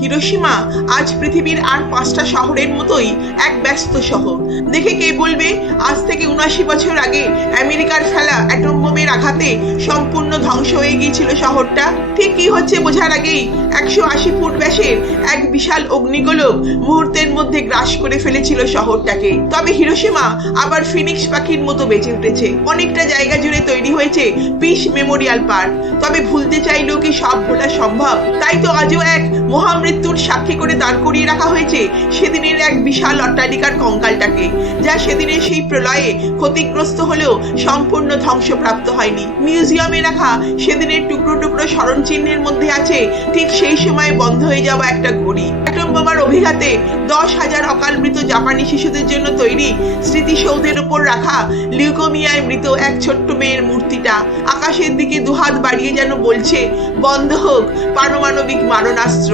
Hiroshima আজ পৃথিবীর আর 5টা শহরের মতোই এক ব্যস্ত শহর। দেখে কে বলবে আজ থেকে 79 বছর আগে আমেরিকার ফেলা অ্যাটম বোমের আঘাতে সম্পূর্ণ ধ্বংস হয়ে গিয়েছিল শহরটা। ঠিক কি হচ্ছে বোঝার আগেই 180 ফুট ব্যাসের এক বিশাল অগ্নিগোলক মুহূর্তের মধ্যে গ্রাস করে ফেলেছিল শহরটাকে। তবে হিরোশিমা আবার ফিনিক্স পাখির মতো বেঁচে উঠেছে। অনেকটা জায়গা জুড়ে তৈরি হয়েছে পিস মেমোরিয়াল পার্ক। তবে ভুলতে চাইলেও কি সব ভোলা সম্ভব? তাই তো আজও এক মহামৃত্যুর সাক্ষী করে দাঁড় করিয়ে রাখা হয়েছে সেদিনের এক বিশাল অট্টালিকার কঙ্কালটাকে, যা সেদিনের সেই প্রলয়ে ক্ষতিগ্রস্ত হলেও সম্পূর্ণ ধ্বংসপ্রাপ্ত হয়নি। মিউজিয়ামে রাখা সেদিনের টুকরো টুকরো স্মরণ চিহ্নের মধ্যে আছে ঠিক সেই সময় বন্ধ হয়ে যাওয়া একটা ঘড়ি। অ্যাটম বোমার অভিঘাতে 10,000 অকাল মৃত জাপানি শিশুদের জন্য তৈরি স্মৃতিসৌধের উপর রাখা লিউকোমিয়ায় মৃত এক ছোট্ট মেয়ের মূর্তিটা আকাশের দিকে দুহাত বাড়িয়ে যেন বলছে, বন্ধ হোক পারমাণবিক মারণাস্ত্র।